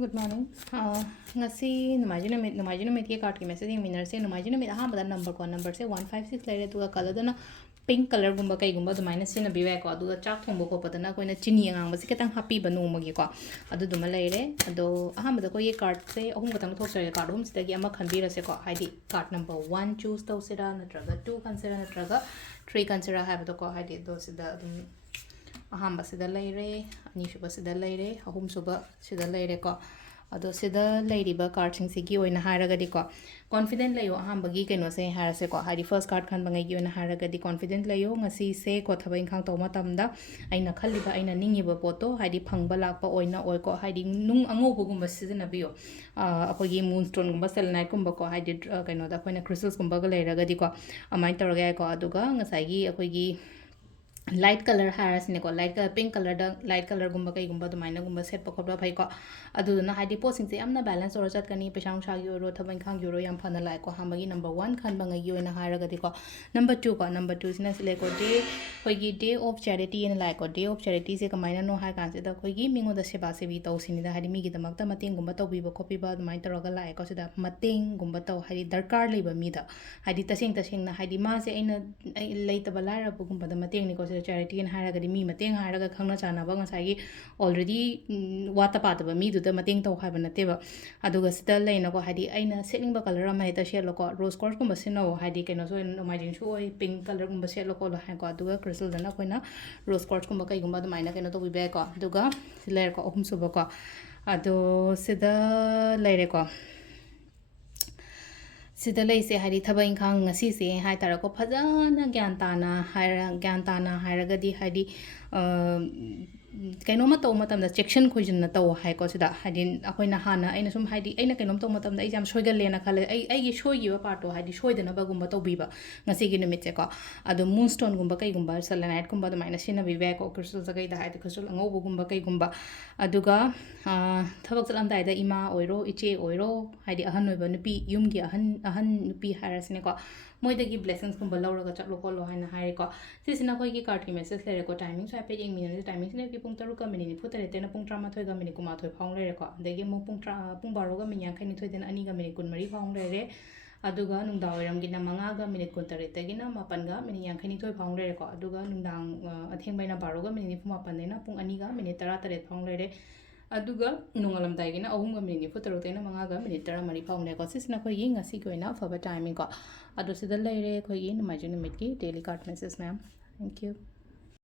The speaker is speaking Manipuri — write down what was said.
Good morning. Ngasi Numajina ki card ki message winner se Numajina mit aha bada number se 156 lere tu color dana pink color gumba kai gumba du minus sin bi ko du chak thong ko padana ko na chini ang basi ketang happy banu magi ko adu duma lere ado aha bada ko ye card se ahum katang thok sare card hum sida gi ama khanbi rase ko haidi card number 1 choose to sira natraga 2 consider natraga 3 consider ha bada ko haidi do sida dum ahamba sida leire ani shuba sida leire ahum suba sida leire ko ado sida leiriba card sing sigi oina haragadi ko confident layo ahamba gi keno se harase ko hari first card khan bangai gi oina haragadi confident layo ngasi se ko thaba inkhang to matamda aina khaliba aina ningiba poto hari phangba lakpa oina oi ko hari nung angobu gumba sizina biyo akogi moonstone gumba selenite gumba ko hari keno da koina crystals gumba ga leiragadi ko amai toroga ko aduga ngasai gi akogi light color harasine ko light color pink color da light color gumba kai gumba dumaina gumba set pa khobra phai ko adu na hadi posing se amna balance or chat kani pesang sha gi ro thabai khang gi ro yam phana lai ko hamagi number 1 khan banga gi oina haraga di ko number 2 sina sile ko day khoi gi day of charity en lai ko day of charity se kamaina no ha kan se da khoi gi mingo da seba se bi taw sini da hadi mi gi damak ta mating gumba taw bi ba khopi ba dumai taraga lai ko se da mating gumba taw hadi darkar leiba mi da hadi tasing na hadi ma se aina leita ba lara bu gumba da mating ni ko charity and haragadi mi mateng haraga khangna chana ba ngasai already wata pata ba mi du da mateng taw haiba nate ba aduga sita leina ko hadi aina setting ba color ma heta shelo ko rose quartz ko masino hadi keno so no majin shu oi pink color ko shelo ko la ha ko aduga crystal dana koina rose quartz ko kai gumba da maina keno to bi ba ko aduga siler ko ahum suba ko ado sida leire ko sida leise hari thaba inkhang ngasi se hai tara ko phajana gyan tana hairagadi hari kainoma taw matamda section khojin na taw hai ko sida hari akoina hana aina sum hari aina kainom taw matamda exam soigal lena khale ai gi soi gi ba parto hari soidana ba gumba taw biba ngasi gi numit se ko ado moonstone gumba kai gumba selenite gumba da minus sina bi ba ko crystal zagai da hai crystal angobu gumba kai gumba aduga thabak salam dai da ima oiro iche oiro hari ahan oiba nupi yum gi ahan nupi harasne ko moidagi blessings gumba lauraga chaklo ko lo haina hai ko sisina koi gi card ki message lere ko timing so pe ing minute timing sine ki pung taru ka minute futare tena pung trama thoi ga minute kuma thoi phang lere ko degi mo pung 12 ga minyan khai ni thoi den ani ga minute kun mari phang lere aduga nungda oiram gi na manga ga minute kun tare tegi na mapan ga minute yang khai ni thoi phang lere ko aduga nungdang atheng baina 12 ga minute pung mapan dena pung ani ga minute 13 phang lere aduga nungalam dai gina ahum ga minute futaro tena manga ga minute 13 phang lere ko sisina koi gi ngasi ko ina Afaba timing ko adu sida leire koi gi namajin minute ki daily card message ma'am thank you